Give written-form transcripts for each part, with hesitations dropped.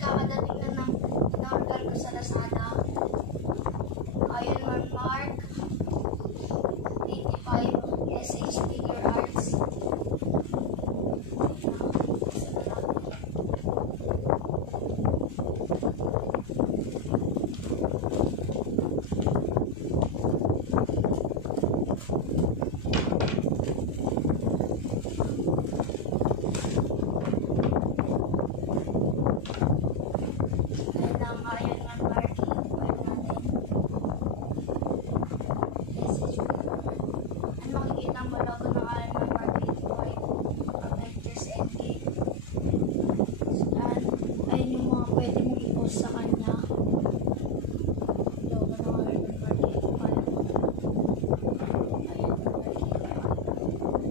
kakadating na ng in-order ko sa Lazada. Iron Man Mark 85 SH Figure Arts. Pwede mo i-post sa kanya. Logo ng Iron Man Mark 85.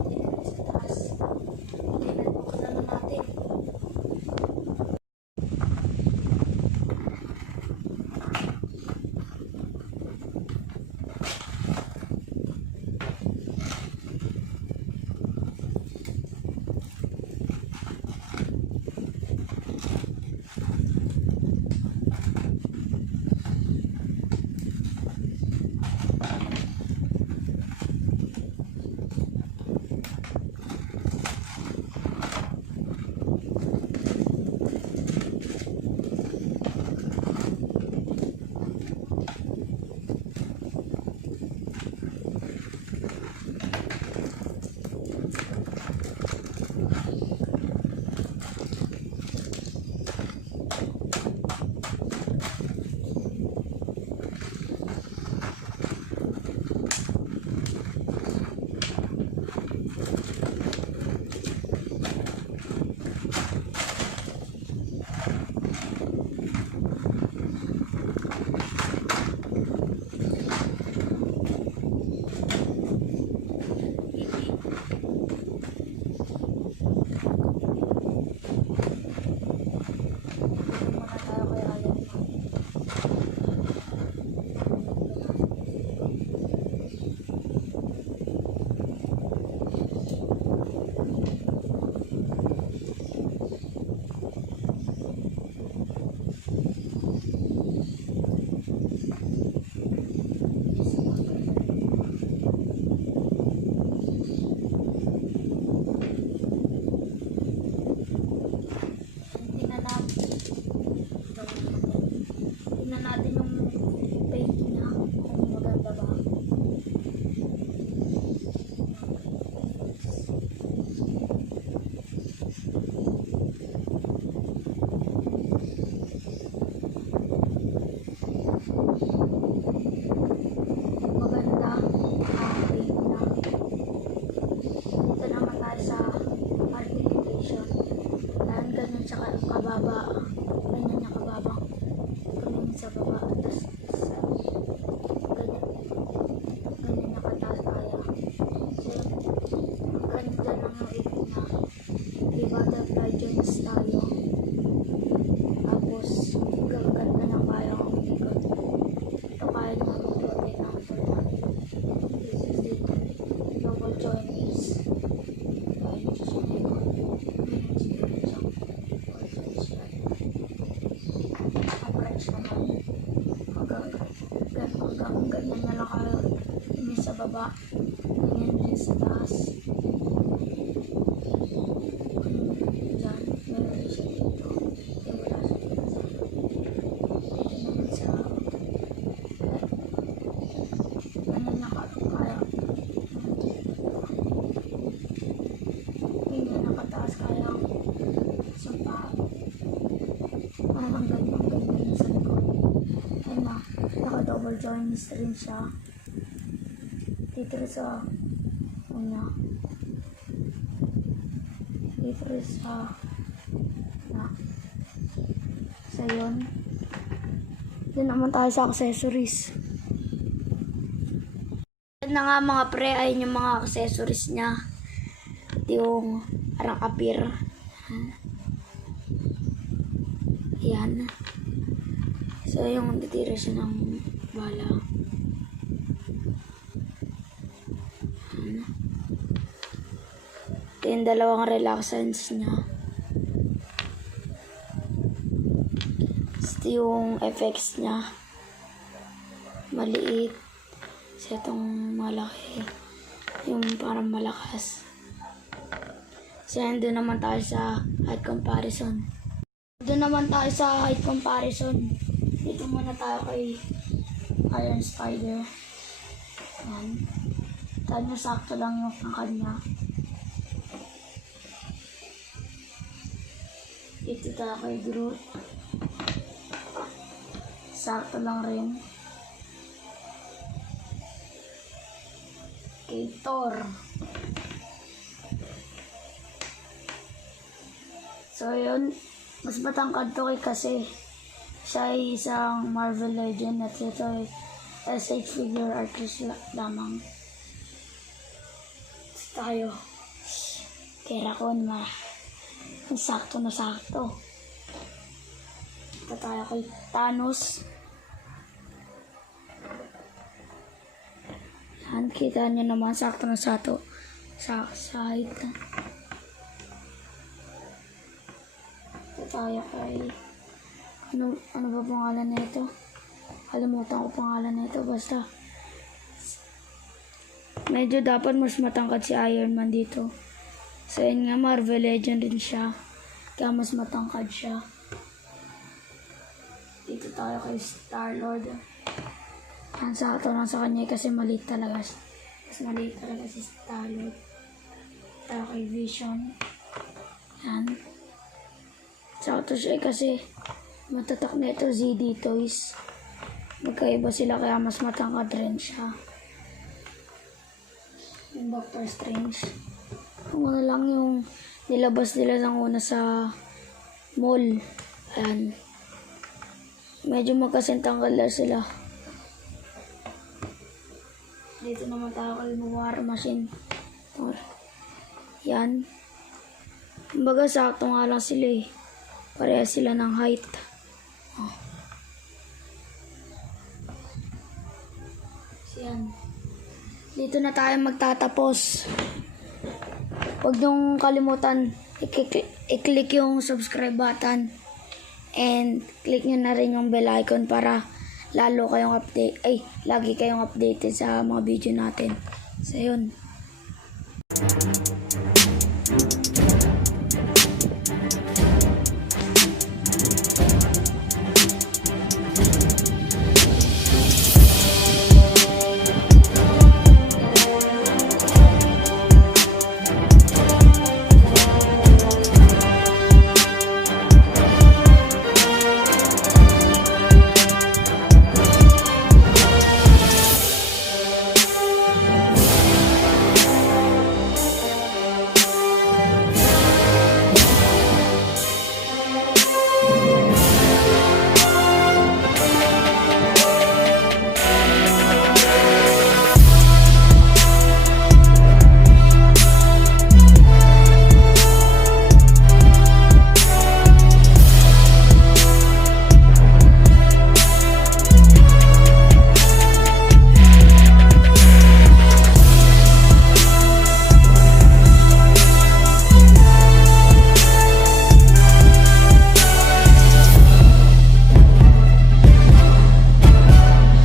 Ayan, sa taas. Ayan, buksan naman natin. Tingnan natin yung paint niya kung maganda ba. Maganda ang paint niya. Dito naman tayo sa articulation. Ganyan siya kababa. Ganyan niya kababa. Ganyan sa baba. Tapos ganyan nakataas kaya. So, ganda lang ang ikot na. May butterfly joints tayo. Tapos, ganda na kaya ang ikot. Ito kaya nyo mag-protect ang pula. This is the double joints. Kaya nyo siya ikot. Hanggang ganyan na lang kayo. Ini sa baba. Ganyan din sa taas. Diyan. Meron siya dito. Wala siya dito. Dito naman sa ganyan na kaya. Ganyan nakataas kaya. Sumpa. Parang ganyan sa likod. Ayun na. Naka-double joints rin siya. Dito rin sa una. Dito rin sa yun. Yun naman tayo sa accessories. Yan na nga mga pre, ayun yung mga accessories niya. Ito yung parang appear. Ayan. So, yung natira siya ng bala. Ito yung dalawang relaxants niya. Ito yung effects niya. Maliit. Kasi itong malaki. Yung parang malakas. So, doon naman tayo sa height comparison. Doon naman tayo sa height comparison. Dito muna tayo kay Iron Spider. Yan. Kanya sakto lang yung kanya. Dito tayo kay Groot. Sakto lang rin. Kay Thor. So yun, mas matangkad to kay kasi siya ay isang Marvel Legend at ito ay SH figure artist lamang. Tayo kay Raccoon sakto na sakto. Ito tayo kay Thanos. Yan, kita nyo naman sakto na sakto sa height. Ito tayo kay ano ba pangalan na ito? Kalimutan ko pangalan na ito. Basta medyo dapat mas matangkad si Iron Man dito. So yun nga, Marvel Legend din siya. Kaya mas matangkad siya. Dito tayo kay Star-Lord. Yan, sakto lang sa kanya kasi maliit talaga. Mas maliit talaga si Star-Lord. Tayo kay Vision. Yan. Sakto siya kasi matatak na ito ZD Toys. Magkaiba sila kaya mas matangkad rin siya. Yung Doctor Strange. Kung ano lang yung nilabas nila ng una sa mall. Ayan. Medyo magkasintangkad sila. Dito naman tayo kay War Machine. Yan. Kumbaga sakto nga lang sila eh. Pareha sila ng height. Oh. Yan. Dito na tayo magtatapos. Huwag niyong kalimutan i-click yung subscribe button and click nyo na rin yung bell icon para lalo kayong lagi kayong updated sa mga video natin. So yun.